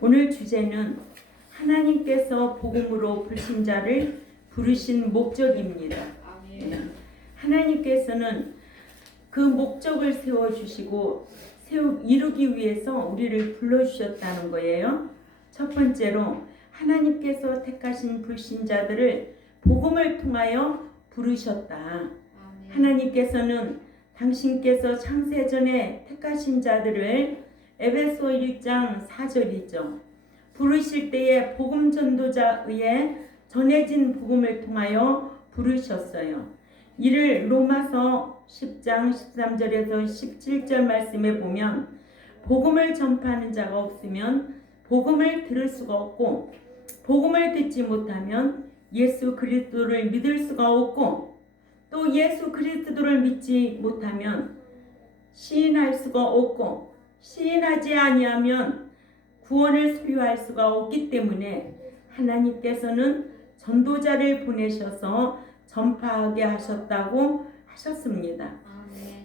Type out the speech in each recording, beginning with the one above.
오늘 주제는 하나님께서 복음으로 불신자를 부르신 목적입니다. 하나님께서는 그 목적을 세워주시고 이루기 위해서 우리를 불러주셨다는 거예요. 첫 번째로 하나님께서 택하신 불신자들을 복음을 통하여 부르셨다. 하나님께서는 당신께서 창세전에 택하신 자들을 에베소 1장 4절이죠. 부르실 때에 복음 전도자 의에 전해진 복음을 통하여 부르셨어요. 이를 로마서 10장 13절에서 17절 말씀에 보면 복음을 전파하는 자가 없으면 복음을 들을 수가 없고 복음을 듣지 못하면 예수 그리스도를 믿을 수가 없고 또 예수 그리스도를 믿지 못하면 시인할 수가 없고 시인하지 아니하면 구원을 소유할 수가 없기 때문에 하나님께서는 전도자를 보내셔서 전파하게 하셨다고 하셨습니다.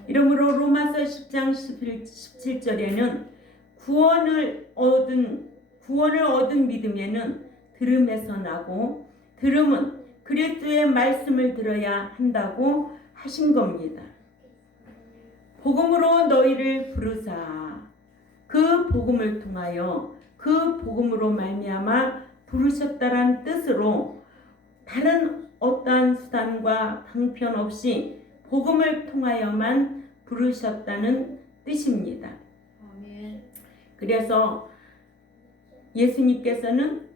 이러므로 로마서 10장 17절에는 구원을 얻은 믿음에는 들음에서 나고 들음은 그리스도의 말씀을 들어야 한다고 하신 겁니다. 복음으로 너희를 부르사 그 복음을 통하여 그 복음으로 말미암아 부르셨다란 뜻으로 다른 어떠한 수단과 방편 없이 복음을 통하여만 부르셨다는 뜻입니다. 그래서 예수님께서는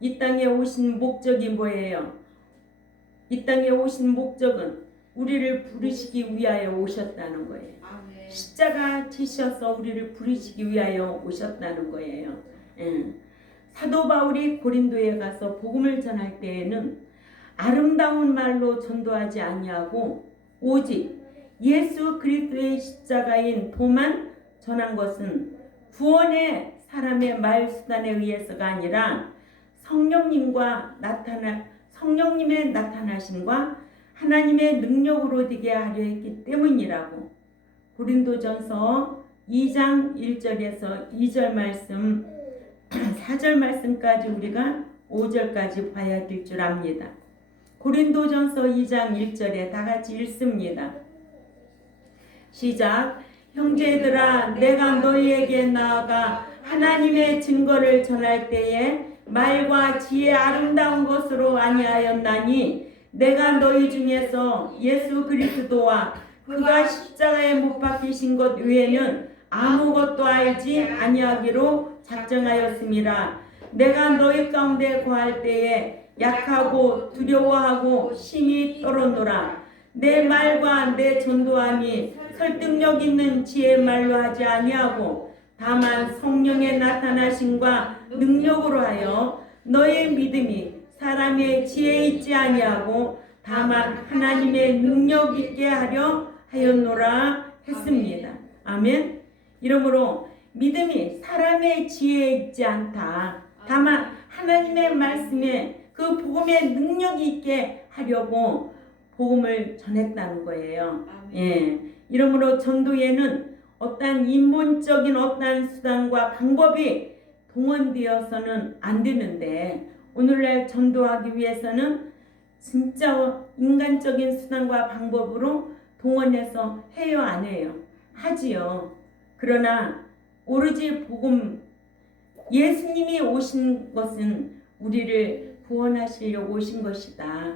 이 땅에 오신 목적이 뭐예요? 이 땅에 오신 목적은 우리를 부르시기 위하여 오셨다는 거예요. 십자가 지셔서 우리를 부르시기 위하여 오셨다는 거예요. 사도 바울이 고린도에 가서 복음을 전할 때에는 아름다운 말로 전도하지 아니하고 오직 예수 그리스도의 십자가인 도만 전한 것은 구원의 사람의 말 수단에 의해서가 아니라 성령님의 나타나심과 하나님의 능력으로 되게 하려 했기 때문이라고. 고린도전서 2장 1절에서 2절 말씀 4절 말씀까지 우리가 5절까지 봐야 될 줄 압니다. 고린도전서 2장 1절에 다 같이 읽습니다. 시작. 형제들아 내가 너희에게 나아가 하나님의 증거를 전할 때에 말과 지혜 아름다운 것으로 아니하였나니 내가 너희 중에서 예수 그리스도와 그가 십자가에 못 박히신 것 외에는 아무것도 알지 아니하기로 작정하였음이라. 내가 너희 가운데 거할 때에 약하고 두려워하고 심히 떨었노라. 내 말과 내 전도함이 설득력 있는 지혜의 말로 하지 아니하고 다만 성령의 나타나심과 능력으로 하여 너의 믿음이 사람의 지혜에 있지 아니하고 다만 하나님의 능력 있게 하려 하였노라 했습니다. 아멘. 이러므로 믿음이 사람의 지혜에 있지 않다. 다만 하나님의 말씀에 그 복음의 능력이 있게 하려고 복음을 전했다는 거예요. 이러므로 전도에는 어떠한 인본적인 어떠한 수단과 방법이 동원되어서는 안 되는데 오늘날 전도하기 위해서는 진짜 인간적인 수단과 방법으로 동원해서 해요, 안 해요? 하지요. 그러나 오로지 복음, 예수님이 오신 것은 우리를 구원하시려고 오신 것이다.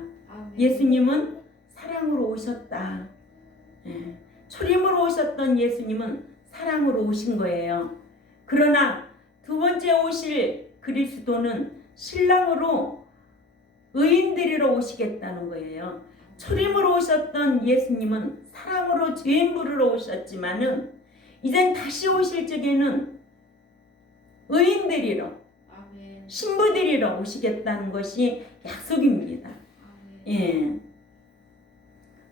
예수님은 사랑으로 오셨다. 초림으로 오셨던 예수님은 사랑으로 오신 거예요. 그러나 두 번째 오실 그리스도는 신랑으로 의인들이러 오시겠다는 거예요. 초림으로 오셨던 예수님은 사랑으로 죄인 부르러 오셨지만은 이젠 다시 오실 적에는 의인들이러 신부들이러 오시겠다는 것이 약속입니다.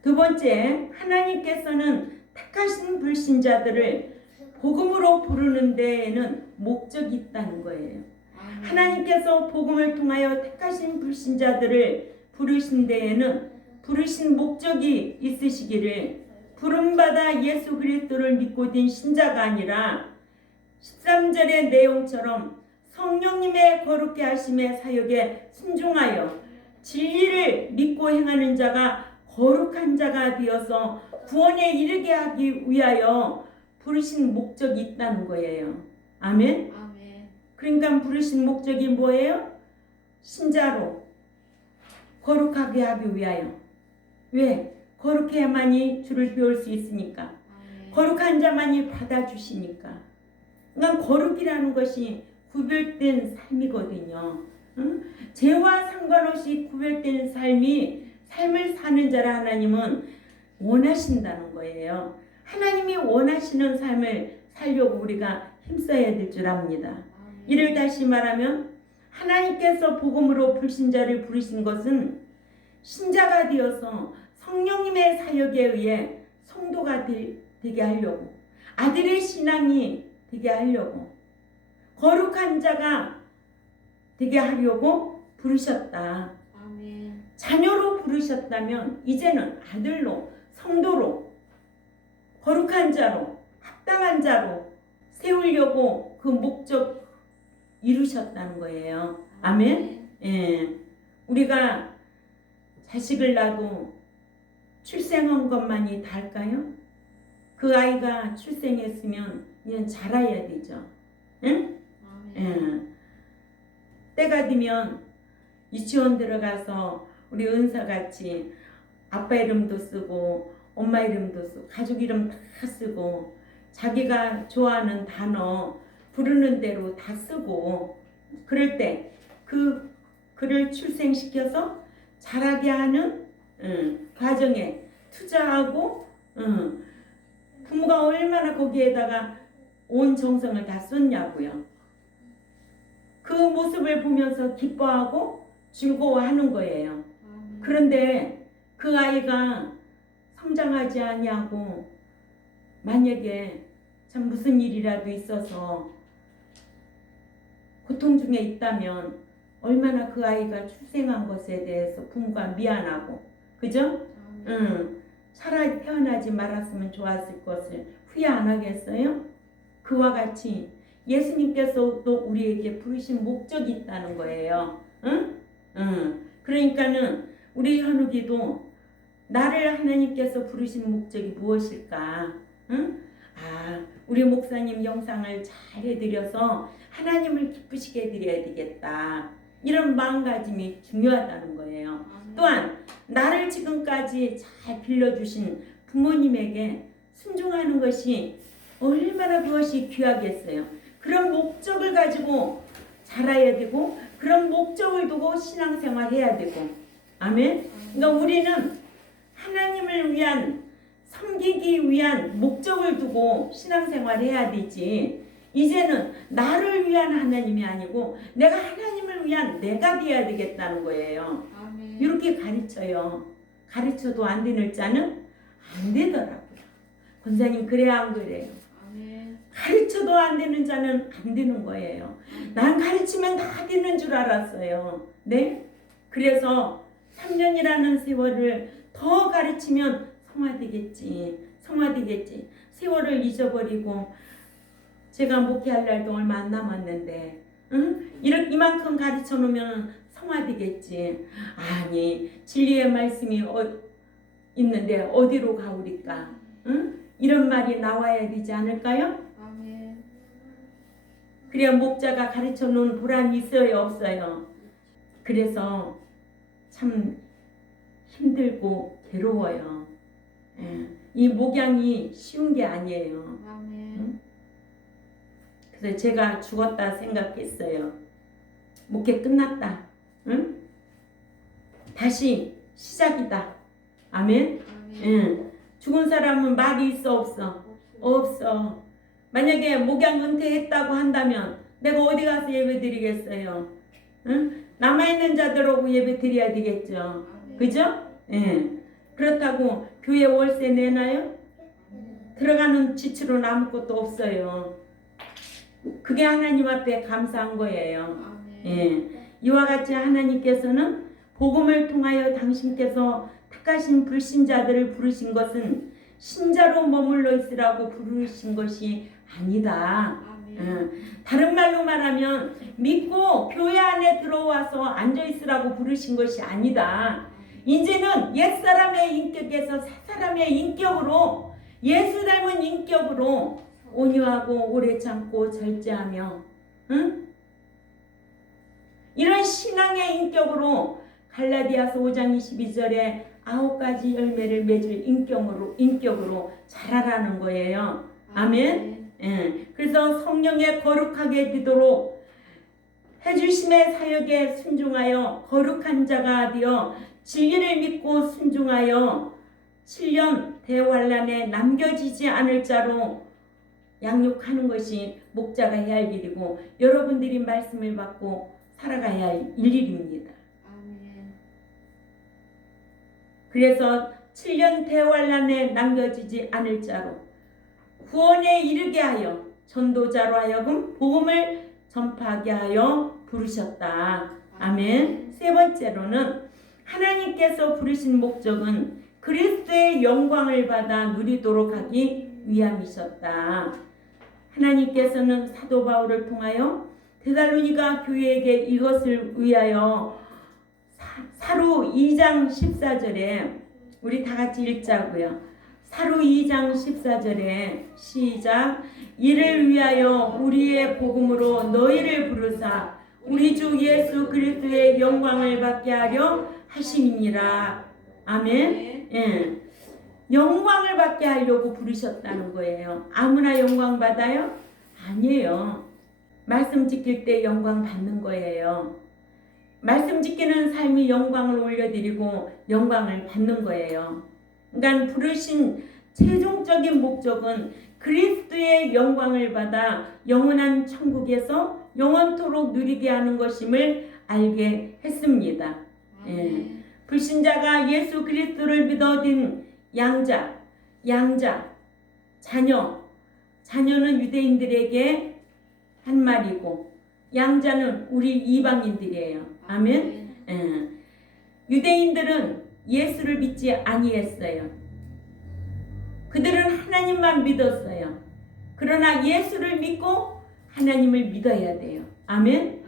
두 번째, 하나님께서는 택하신 불신자들을 복음으로 부르는 데에는 목적이 있다는 거예요. 하나님께서 복음을 통하여 택하신 불신자들을 부르신 데에는 부르신 목적이 있으시기를 부름받아 예수 그리스도를 믿고 된 신자가 아니라 13절의 내용처럼 성령님의 거룩게 하심의 사역에 순종하여 진리를 믿고 행하는 자가 거룩한 자가 되어서 구원에 이르게 하기 위하여 부르신 목적이 있다는 거예요. 아멘. 그러니까 부르신 목적이 뭐예요? 신자로 거룩하게 하기 위하여. 왜? 거룩해야만이 주를 배울 수 있으니까. 거룩한 자만이 받아주시니까. 그러니까 거룩이라는 것이 구별된 삶이거든요. 응? 죄와 상관없이 구별된 삶을 사는 자라 하나님은 원하신다는 거예요. 하나님이 원하시는 삶을 살려고 우리가 힘써야 될 줄 압니다. 이를 다시 말하면 하나님께서 복음으로 불신자를 부르신 것은 신자가 되어서 성령님의 사역에 의해 성도가 되게 하려고, 아들의 신앙이 되게 하려고, 거룩한 자가 되게 하려고 부르셨다. 자녀로 부르셨다면 이제는 아들로, 성도로, 거룩한 자로, 합당한 자로 세우려고 그 목적 이루셨다는 거예요. 아멘. 예. 우리가 자식을 낳아도 출생한 것만이 다일까요? 그 아이가 출생했으면 그냥 자라야 되죠. 응? 예. 때가 되면 유치원 들어가서 우리 은사같이 아빠 이름도 쓰고 엄마 이름도 쓰고 가족 이름 다 쓰고 자기가 좋아하는 단어 부르는 대로 다 쓰고 그럴 때 그 그를 출생시켜서 자라게 하는 과정에 투자하고 부모가 얼마나 거기에다가 온 정성을 다 쏟냐고요. 그 모습을 보면서 기뻐하고 즐거워하는 거예요. 그런데 그 아이가 성장하지 아니하고 만약에 참 무슨 일이라도 있어서 고통 중에 있다면 얼마나 그 아이가 출생한 것에 대해서 부모가 미안하고, 그죠? 차라리 태어나지 말았으면 좋았을 것을 후회 안 하겠어요? 그와 같이 예수님께서도 우리에게 부르신 목적이 있다는 거예요. 그러니까는 우리 현욱이도 나를 하나님께서 부르신 목적이 무엇일까? 우리 목사님 영상을 잘 해드려서 하나님을 기쁘시게 해드려야 되겠다. 이런 마음가짐이 중요하다는 거예요. 또한 나를 지금까지 잘 빌려주신 부모님에게 순종하는 것이 얼마나 그것이 귀하겠어요. 그런 목적을 가지고 자라야 되고 그런 목적을 두고 신앙생활 해야 되고. 아멘. 그러니까 우리는 하나님을 위한 섬기기 위한 목적을 두고 신앙생활 해야 되지. 이제는 나를 위한 하나님이 아니고 내가 하나님을 위한 내가 되어야 되겠다는 거예요. 아멘. 이렇게 가르쳐요. 가르쳐도 안 되는 자는 안 되더라고요. 권사님 그래야 안 그래요? 아멘. 가르쳐도 안 되는 자는 안 되는 거예요. 난 가르치면 다 되는 줄 알았어요. 네? 그래서 3년이라는 세월을 더 가르치면 성화되겠지. 세월을 잊어버리고 제가 목회할 날도 얼마 안 남았는데 이만큼 가르쳐 놓으면 성화되겠지. 아니 진리의 말씀이 있는데 어디로 가오리까? 이런 말이 나와야 되지 않을까요? 아멘. 그래야 목자가 가르쳐 놓은 보람이 있어요 없어요? 그래서 참 힘들고 괴로워요. 이 목양이 쉬운 게 아니에요. 그래서 제가 죽었다 생각했어요. 목회 끝났다. 다시 시작이다. 아멘. 죽은 사람은 말이 있어 없어? 없어. 만약에 목양 은퇴했다고 한다면 내가 어디 가서 예배 드리겠어요? 남아있는 자들하고 예배 드려야 되겠죠. 그죠? 그렇다고 교회 월세 내나요? 들어가는 지출은 아무것도 없어요. 그게 하나님 앞에 감사한 거예요. 이와 같이 하나님께서는 복음을 통하여 당신께서 택하신 불신자들을 부르신 것은 신자로 머물러 있으라고 부르신 것이 아니다. 다른 말로 말하면 믿고 교회 안에 들어와서 앉아있으라고 부르신 것이 아니다. 이제는 옛사람의 인격에서 새사람의 인격으로 예수 닮은 인격으로 온유하고 오래 참고 절제하며 이런 신앙의 인격으로 갈라디아서 5장 22절에 9가지 열매를 맺을 인격으로 자라라는 거예요. 아멘. 그래서 성령의 거룩하게 되도록 해주심의 사역에 순종하여 거룩한 자가 되어 진리를 믿고 순종하여 7년 대환란에 남겨지지 않을 자로 양육하는 것이 목자가 해야 할 일이고 여러분들이 말씀을 받고 살아가야 할 일입니다. 그래서 7년 대환란에 남겨지지 않을 자로 구원에 이르게 하여 전도자로 하여금 복음을 전파하게 하여 부르셨다. 아멘. 세 번째로는 하나님께서 부르신 목적은 그리스도의 영광을 받아 누리도록 하기 위함이셨다. 하나님께서는 사도 바울을 통하여 데살로니가 교회에게 이것을 위하여 사로 2장 14절에 우리 다 같이 읽자고요. 사로 2장 14절에 시작. 이를 위하여 우리의 복음으로 너희를 부르사 우리 주 예수 그리스도의 영광을 받게 하려 하심이니라. 아멘. 예. 영광을 받게 하려고 부르셨다는 거예요. 아무나 영광 받아요? 아니에요. 말씀 지킬 때 영광 받는 거예요. 말씀 지키는 삶이 영광을 올려드리고 영광을 받는 거예요. 그러니까 부르신 최종적인 목적은 그리스도의 영광을 받아 영원한 천국에서 영원토록 누리게 하는 것임을 알게 했습니다. 예. 불신자가 예수 그리스도를 믿어든 양자, 자녀는 유대인들에게 한 말이고 양자는 우리 이방인들이에요. 아멘. 유대인들은 예수를 믿지 아니했어요. 그들은 하나님만 믿었어요. 그러나 예수를 믿고 하나님을 믿어야 돼요. 아멘.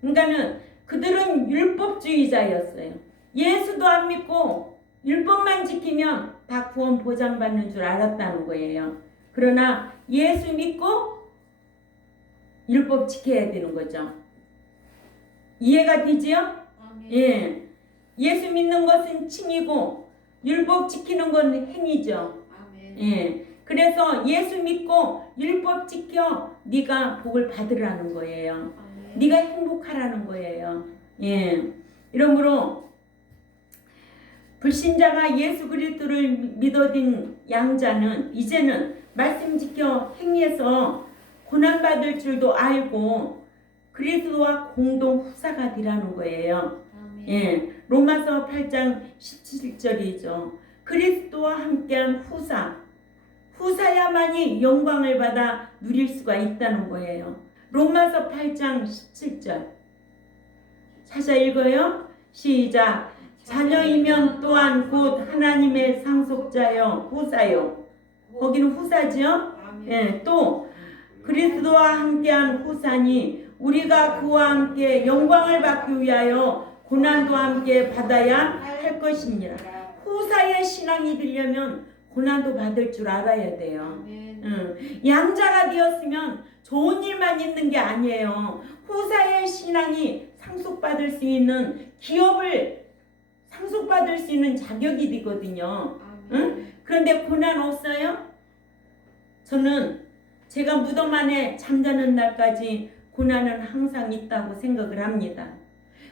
그러니까는 그들은 율법주의자였어요. 예수도 안 믿고 율법만 지키면 다 구원 보장받는 줄 알았다는 거예요. 그러나 예수 믿고 율법 지켜야 되는 거죠. 이해가 되지요? 예. 예수 믿는 것은 칭이고 율법 지키는 건 행위죠. 예. 그래서 예수 믿고 율법 지켜 네가 복을 받으라는 거예요. 네가 행복하라는 거예요. 예. 이러므로 불신자가 예수 그리스도를 믿어든 양자는 이제는 말씀 지켜 행위에서 고난받을 줄도 알고 그리스도와 공동 후사가 되라는 거예요. 예. 로마서 8장 17절이죠. 그리스도와 함께한 후사야만이 영광을 받아 누릴 수가 있다는 거예요. 로마서 8장 17절 찾아 읽어요. 시작. 자녀이면 또한 곧 하나님의 상속자요 후사요. 거기는 후사죠. 예, 또 그리스도와 함께한 후사니 우리가 그와 함께 영광을 받기 위하여 고난도 함께 받아야 할 것입니다. 후사의 신앙이 되려면 고난도 받을 줄 알아야 돼요. 양자가 되었으면 좋은 일만 있는 게 아니에요. 후사의 신앙이 상속받을 수 있는 기업을 상속받을 수 있는 자격이 되거든요. 그런데 고난 없어요? 저는 제가 무덤 안에 잠자는 날까지 고난은 항상 있다고 생각을 합니다.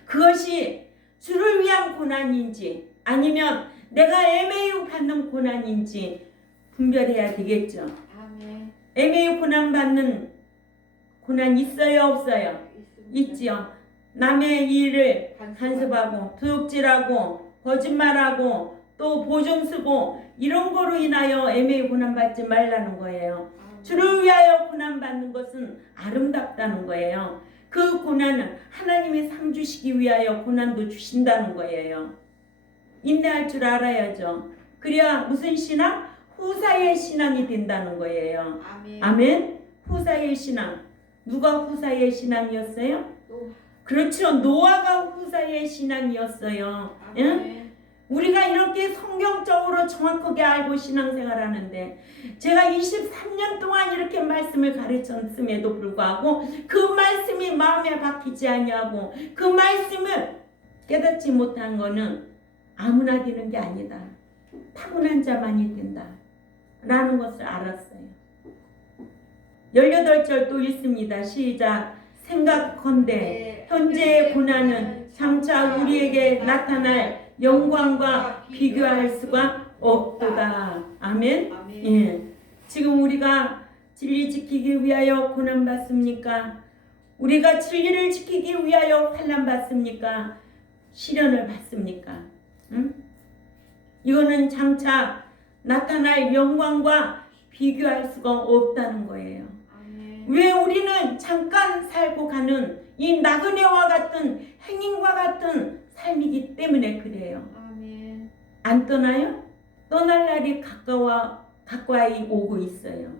그것이 주를 위한 고난인지 아니면 내가 애매히 받는 고난인지 분별해야 되겠죠. 애매히 고난받는 고난 있어요 없어요? 있지요. 남의 일을 간섭하고 도둑질하고 거짓말하고 또 보증 쓰고 이런 거로 인하여 애매히 고난받지 말라는 거예요. 주를 위하여 고난받는 것은 아름답다는 거예요. 그 고난은 하나님이 상 주시기 위하여 고난도 주신다는 거예요. 인내할 줄 알아야죠. 그래야 무슨 신앙? 후사의 신앙이 된다는 거예요. 아멘. 후사의 신앙. 누가 후사의 신앙이었어요? 그렇죠. 노아가 후사의 신앙이었어요. 응? 우리가 이렇게 성경적으로 정확하게 알고 신앙생활하는데 제가 23년 동안 이렇게 말씀을 가르쳤음에도 불구하고 그 말씀이 마음에 박히지 아니하고 그 말씀을 깨닫지 못한 거는 아무나 되는 게 아니다. 타고난 자만이 된다. 라는 것을 알았어요. 18절 또 있습니다. 시작. 생각컨대 현재의 고난은 장차 우리에게 나타날 영광과 비교할 수가 없도다. 아멘. 예. 지금 우리가 진리 지키기 위하여 고난 받습니까? 우리가 진리를 지키기 위하여 환난 받습니까? 시련을 받습니까? 응? 이거는 장차 나타날 영광과 비교할 수가 없다는 거예요. 왜 우리는 잠깐 살고 가는 이 나그네와 같은 행인과 같은 삶이기 때문에 그래요. 안 떠나요? 떠날 날이 가까이 오고 있어요.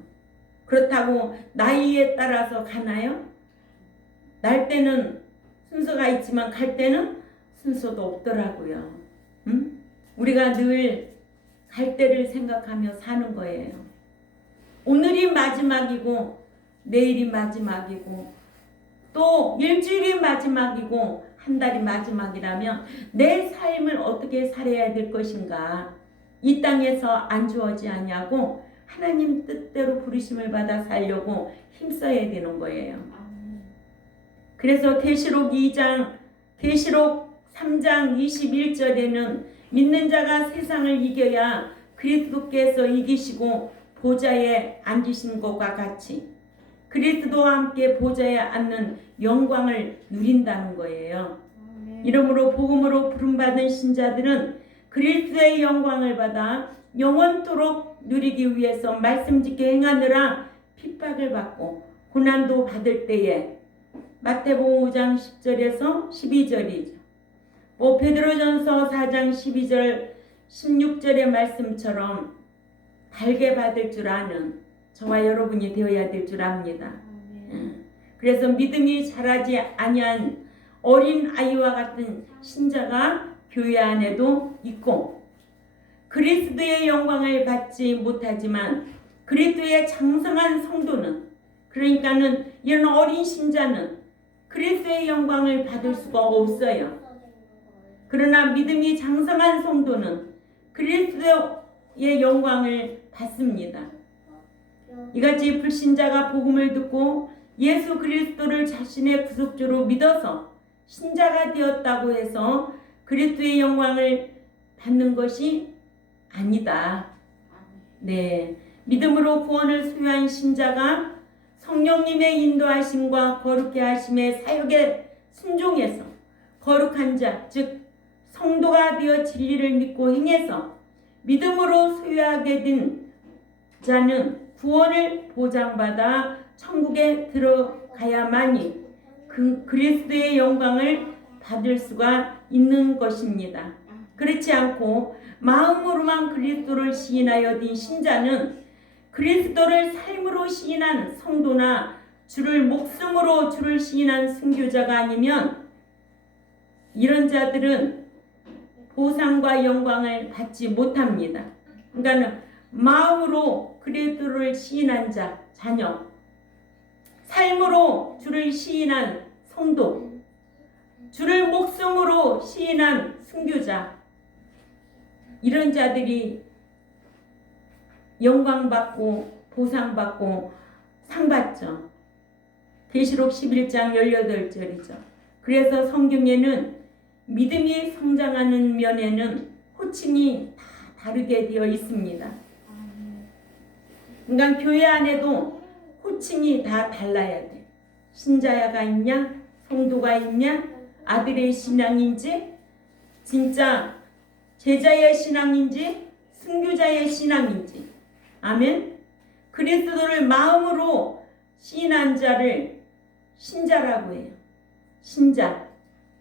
그렇다고 나이에 따라서 가나요? 날 때는 순서가 있지만 갈 때는 순서도 없더라고요. 응? 우리가 늘 갈 때를 생각하며 사는 거예요. 오늘이 마지막이고 내일이 마지막이고 또 일주일이 마지막이고 한 달이 마지막이라면 내 삶을 어떻게 살아야 될 것인가. 이 땅에서 안 주어지 않냐고 하나님 뜻대로 부르심을 받아 살려고 힘써야 되는 거예요. 그래서 계시록 3장 21절에는 믿는 자가 세상을 이겨야 그리스도께서 이기시고 보좌에 앉으신 것과 같이 그리스도와 함께 보좌에 앉는 영광을 누린다는 거예요. 이러므로 복음으로 부름받은 신자들은 그리스도의 영광을 받아 영원토록 누리기 위해서 말씀 짓게 행하느라 핍박을 받고 고난도 받을 때에 마태복음 5장 10절에서 12절이죠. 베드로전서 4장 12절 16절의 말씀처럼 달게 받을 줄 아는 저와 여러분이 되어야 될 줄 압니다. 그래서 믿음이 자라지 아니한 어린 아이와 같은 신자가 교회 안에도 있고 그리스도의 영광을 받지 못하지만 그리스도의 장성한 성도는 그러니까는 이런 어린 신자는 그리스도의 영광을 받을 수가 없어요. 그러나 믿음이 장성한 성도는 그리스도의 영광을 받습니다. 이같이 불신자가 복음을 듣고 예수 그리스도를 자신의 구속주로 믿어서 신자가 되었다고 해서 그리스도의 영광을 받는 것이 아니다. 네, 믿음으로 구원을 소유한 신자가 성령님의 인도하심과 거룩게 하심의 사역에 순종해서 거룩한 자, 즉 성도가 되어 진리를 믿고 행해서 믿음으로 소유하게 된 자는 구원을 보장받아 천국에 들어가야만이 그리스도의 영광을 받을 수가 있는 것입니다. 그렇지 않고 마음으로만 그리스도를 시인하여 든 신자는 그리스도를 삶으로 시인한 성도나 주를 목숨으로 주를 시인한 순교자가 아니면 이런 자들은 보상과 영광을 받지 못합니다. 그러니까 마음으로 그리스도를 시인한 자, 자녀, 삶으로 주를 시인한 성도, 주를 목숨으로 시인한 순교자, 이런 자들이 영광받고 보상받고 상받죠. 계시록 11장 18절이죠. 그래서 성경에는 믿음이 성장하는 면에는 호칭이 다 다르게 되어 있습니다. 그러니까 교회 안에도 호칭이 다 달라야 돼. 신자야가 있냐? 성도가 있냐? 아들의 신앙인지? 진짜 제자의 신앙인지? 순교자의 신앙인지? 아멘? 그리스도를 마음으로 시인한 자를 신자라고 해요. 신자.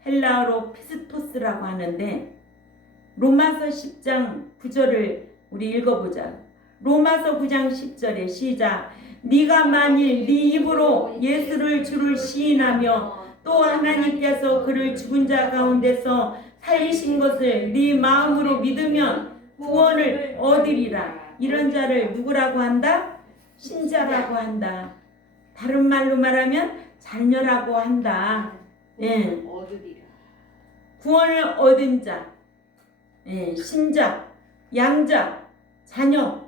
헬라어로 피스토스라고 하는데 로마서 10장 9절을 우리 읽어보자. 로마서 9장 10절에 시작. 네가 만일 네 입으로 예수를 주를 시인하며 또 하나님께서 그를 죽은 자 가운데서 살리신 것을 네 마음으로 믿으면 구원을 얻으리라. 이런 자를 누구라고 한다? 신자라고 한다. 다른 말로 말하면 자녀라고 한다. 예. 구원을 얻은 자, 예. 신자, 양자, 자녀.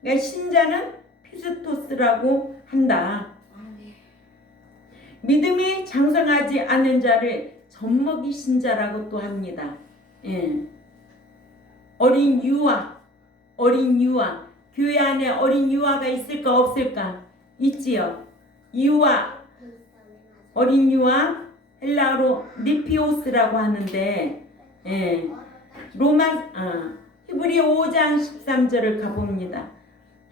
그러니까 신자는 피스토스라고 한다. 믿음이 장성하지 않은 자를 젖먹이 신자라고 또 합니다. 예. 어린 유아, 교회 안에 어린 유아가 있을까 없을까? 있지요. 유아, 어린 유아, 헬라어로 니피오스라고 하는데, 예. 히브리 5장 13절을 가봅니다.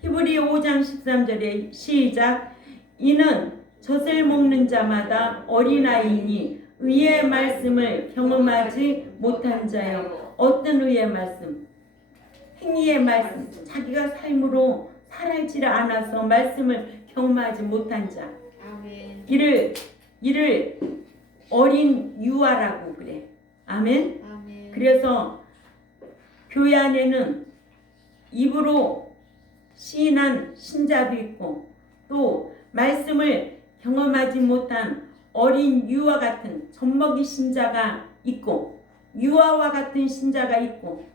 히브리 5장 13절에 시작. 이는 젖을 먹는 자마다 어린아이니 의의 말씀을 경험하지 못한 자요. 어떤 의의 말씀? 행위의 말씀. 자기가 삶으로 살아있지 않아서 말씀을 경험하지 못한 자. 이를 어린 유아라고 그래. 아멘. 그래서 교회 안에는 입으로 시인한 신자도 있고 또 말씀을 경험하지 못한 어린 유아 같은 젖먹이 신자가 있고 유아와 같은 신자가 있고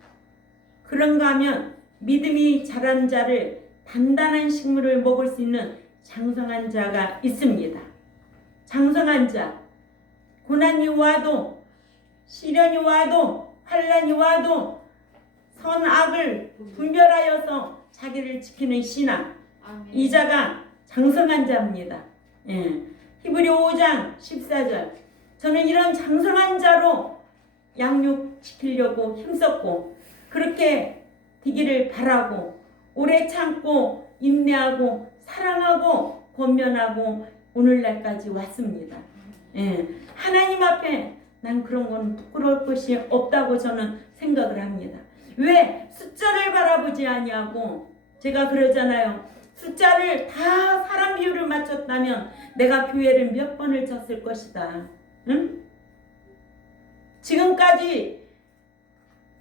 그런가 하면 믿음이 자란 자를 단단한 식물을 먹을 수 있는 장성한 자가 있습니다. 장성한 자. 고난이 와도 시련이 와도 환난이 와도 선악을 분별하여서 자기를 지키는 신앙. 이 자가 장성한 자입니다. 예. 히브리 5장 14절. 저는 이런 장성한 자로 양육시키려고 힘썼고 그렇게 되기를 바라고 오래 참고 인내하고 사랑하고 권면하고 오늘날까지 왔습니다. 예. 하나님 앞에 난 그런 건 부끄러울 것이 없다고 저는 생각을 합니다. 왜 숫자를 바라보지 아니하고 제가 그러잖아요. 숫자를 다 사람 비율을 맞췄다면 내가 교회를 몇 번을 졌을 것이다. 응? 지금까지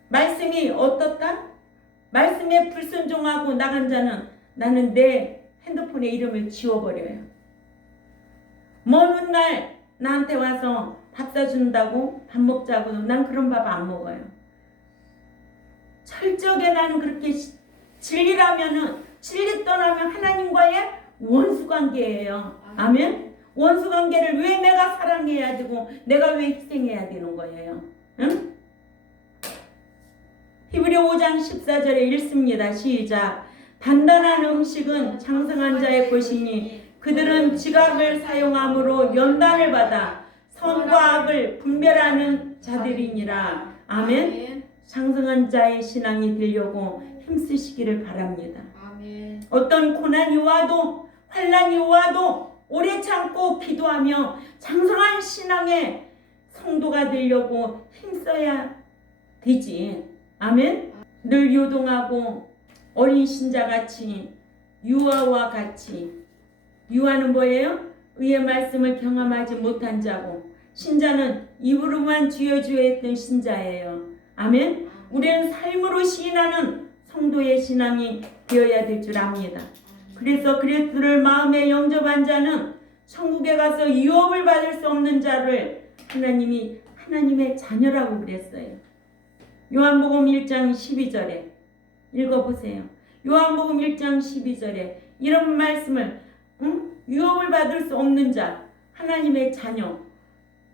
말씀이 어떻다? 말씀에 불순종하고 나간 자는 나는 내 핸드폰에 이름을 지워버려요. 먼 훗날 나한테 와서 밥 사준다고 밥 먹자고 난 그런 밥 안 먹어요. 철저하게 나는 그렇게 진리라면은 진리 떠나면 하나님과의 원수관계예요. 아멘? 원수관계를 왜 내가 사랑해야 되고 내가 왜 희생해야 되는 거예요? 응? 히브리 5장 14절에 읽습니다. 시작. 단단한 음식은 장성한 자의 것이니 그들은 지각을 사용함으로 연단을 받아 선과 악을 분별하는 자들이니라. 아멘. 장성한 자의 신앙이 되려고 힘쓰시기를 바랍니다. 아멘. 어떤 고난이 와도 환난이 와도 오래 참고 기도하며 장성한 신앙의 성도가 되려고 힘써야 되지. 아멘. 늘 요동하고 어린 신자같이 유아와 같이. 유아는 뭐예요? 의의 말씀을 경험하지 못한 자고 신자는 입으로만 주여 했던 신자예요. 아멘. 우리는 삶으로 시인하는 성도의 신앙이 되어야 될 줄 압니다. 그래서 그리스도를 마음에 영접한 자는 천국에 가서 유업을 받을 수 없는 자를 하나님이 하나님의 자녀라고 그랬어요. 요한복음 1장 12절에 읽어보세요. 요한복음 1장 12절에 이런 말씀을 유업을 받을 수 없는 자 하나님의 자녀.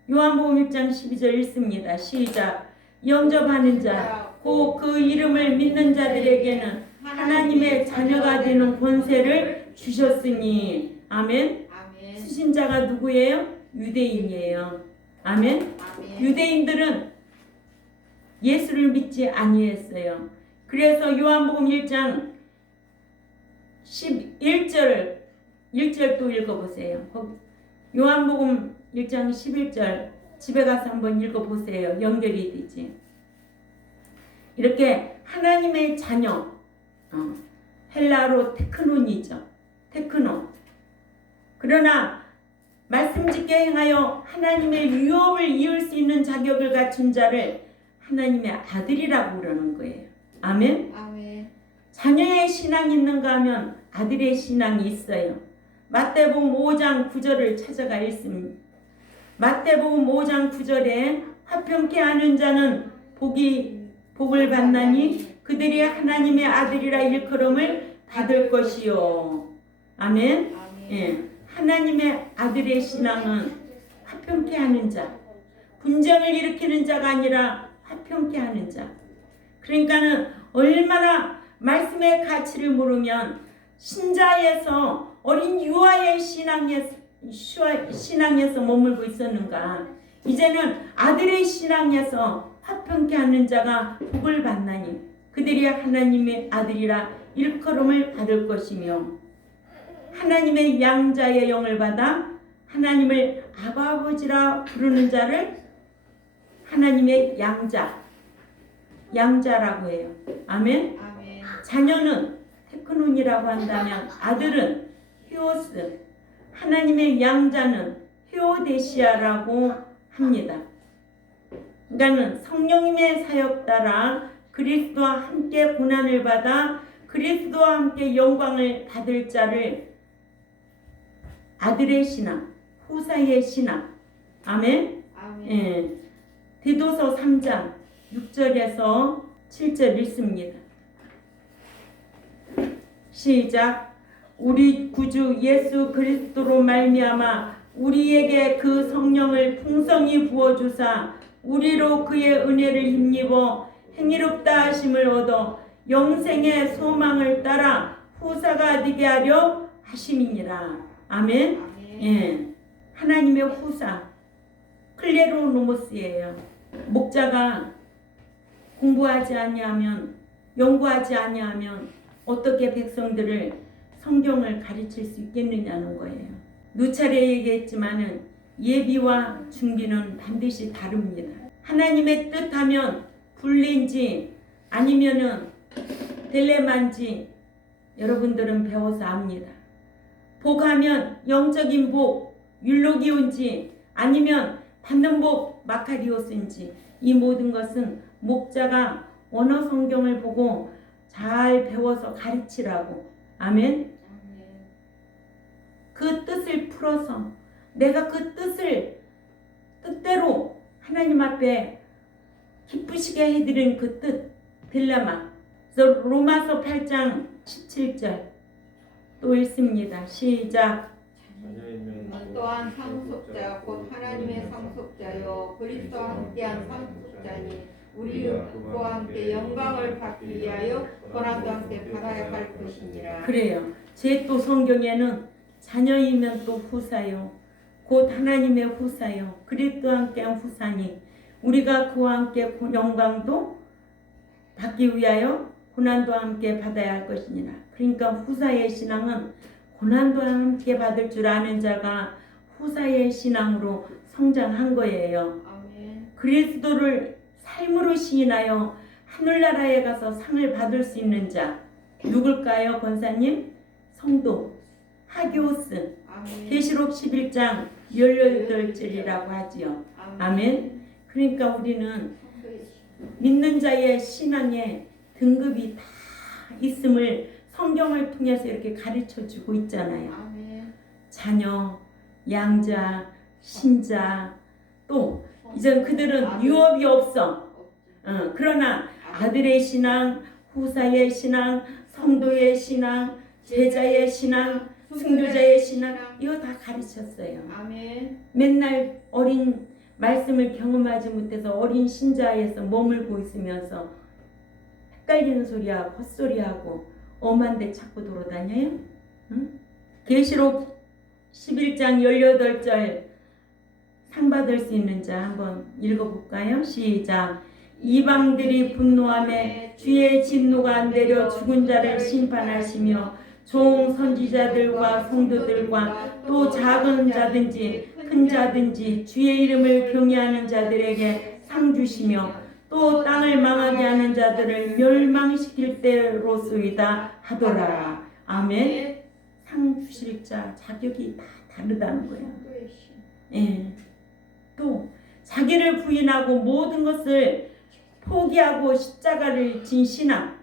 요한복음 1장 12절 읽습니다. 시작. 영접하는 자 곧 그 이름을 믿는 자들에게는 하나님의 자녀가 되는 권세를 주셨으니. 아멘. 수신자가 누구예요? 유대인이에요. 아멘. 유대인들은 예수를 믿지 아니했어요. 그래서 요한복음 1장 1절 또 읽어보세요. 요한복음 1장 11절 집에 가서 한번 읽어보세요. 연결이 되지. 이렇게 하나님의 자녀, 헬라로 테크논이죠. 테크노. 그러나 말씀짓게 행하여 하나님의 유업을 이을 수 있는 자격을 갖춘 자를 하나님의 아들이라고 그러는 거예요. 아멘. 아멘. 자녀의 신앙이 있는가 하면 아들의 신앙이 있어요. 마태복음 5장 9절을 찾아가 읽습니다. 마태복음 5장 9절에 화평케 하는 자는 복을 받나니 그들이 하나님의 아들이라 일컬음을 받을 것이요. 아멘. 예. 하나님의 아들의 신앙은 화평케 하는 자, 분쟁을 일으키는 자가 아니라 화평케 하는 자. 그러니까는 얼마나 말씀의 가치를 모르면 신자에서 어린 유아의 신앙에서 머물고 있었는가. 이제는 아들의 신앙에서 화평케 하는 자가 복을 받나니 그들이 하나님의 아들이라 일컬음을 받을 것이며 하나님의 양자의 영을 받아 하나님을 아버지라 부르는 자를 하나님의 양자라고 해요. 아멘. 아멘. 자녀는 테크논이라고 한다면 아들은 히오스, 하나님의 양자는 헤오데시아라고 합니다. 그러니까 성령님의 사역 따라 그리스도와 함께 고난을 받아 그리스도와 함께 영광을 받을 자를 아들의 신앙, 후사의 신앙. 아멘. 아멘. 예. 디도서 3장 6절에서 7절 읽습니다. 시작. 우리 구주 예수 그리스도로 말미암아 우리에게 그 성령을 풍성히 부어주사 우리로 그의 은혜를 힘입어 행위롭다 하심을 얻어 영생의 소망을 따라 후사가 되게 하려 하심이니라. 아멘. 아멘. 예. 하나님의 후사 클레로노모스예요. 목자가 공부하지 아니하면 연구하지 아니하면 어떻게 백성들을 성경을 가르칠 수 있겠느냐는 거예요. 누차례 얘기했지만은 예비와 준비는 반드시 다릅니다. 하나님의 뜻하면 불린지 아니면은 델레만지 여러분들은 배워서 압니다. 복하면 영적인 복 율로기온지 아니면 받는 복 마카리오스인지 이 모든 것은 목자가 원어 성경을 보고 잘 배워서 가르치라고. 아멘. 그 뜻을 풀어서 내가 그 뜻대로 하나님 앞에 기쁘시게 해드린 그 뜻 딜레마. 그래서 로마서 8장 17절 또 읽습니다. 시작. 또한 상속자 곧 하나님의 상속자요 그리스도와 함께한 상속자니 우리 그와 함께 영광을 받기 위하여 고난도 함께 받아야 할 것이니라. 그래요. 제 또 성경에는 자녀이면 또 후사요 곧 하나님의 후사요 그리스도와 함께한 후사니 우리가 그와 함께 영광도 받기 위하여 고난도 함께 받아야 할 것이니라. 그러니까 후사의 신앙은 고난도 함께 받을 줄 아는 자가 후사의 신앙으로 성장한 거예요. 아멘. 그리스도를 삶으로 시인하여 하늘나라에 가서 상을 받을 수 있는 자 누굴까요, 권사님? 성도 하기오스. 아멘. 계시록 11장 18절이라고 하지요. 아멘. 그러니까 우리는 믿는 자의 신앙에 등급이 다 있음을 성경을 통해서 이렇게 가르쳐 주고 있잖아요. 아멘. 자녀, 양자, 신자, 또 이제 그들은 유업이 없어. 그러나 아들의 신앙, 후사의 신앙, 성도의 신앙, 제자의 신앙, 순교자의 신앙 이거 다 가르쳤어요. 아멘. 맨날 어린 말씀을 경험하지 못해서 어린 신자에서 머물고 있으면서 헷갈리는 소리하고 헛소리하고 엄한 데 찾고 돌아다녀요? 응? 계시록 11장 18절 상 받을 수 있는 자 한번 읽어볼까요? 시작. 이방들이 분노하며 주의 진노가 내려 죽은 자를 심판하시며 종 선지자들과 성도들과 또 작은 자든지 큰 자든지 주의 이름을 경외하는 자들에게 상 주시며 또 땅을 망하게 하는 자들을 멸망시킬 때로소이다 하더라. 아멘. 상 상 주실 자 자격이 다 다르다는 거예요. 성도의 신. 예. 또 자기를 부인하고 모든 것을 포기하고 십자가를 진 신앙,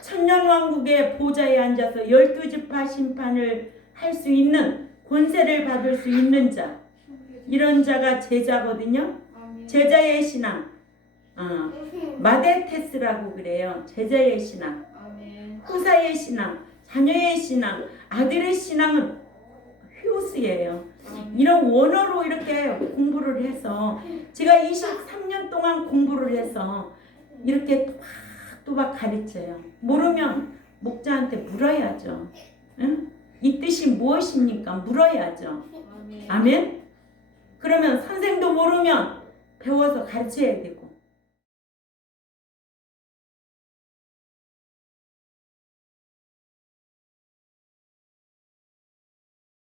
천년왕국의 보좌에 앉아서 12지파 심판을 할 수 있는 권세를 받을 수 있는 자, 이런 자가 제자거든요. 아멘. 제자의 신앙, 마데테스라고 그래요. 제자의 신앙, 아멘. 후사의 신앙, 자녀의 신앙, 아들의 신앙은 휴스예요. 아멘. 이런 원어로 이렇게 공부를 해서 제가 23년 동안 공부를 해서 이렇게 또박 가르쳐요. 모르면 목자한테 물어야죠. 응? 이 뜻이 무엇입니까? 물어야죠. 아멘. 아멘? 그러면 선생도 모르면 배워서 가르쳐야 되고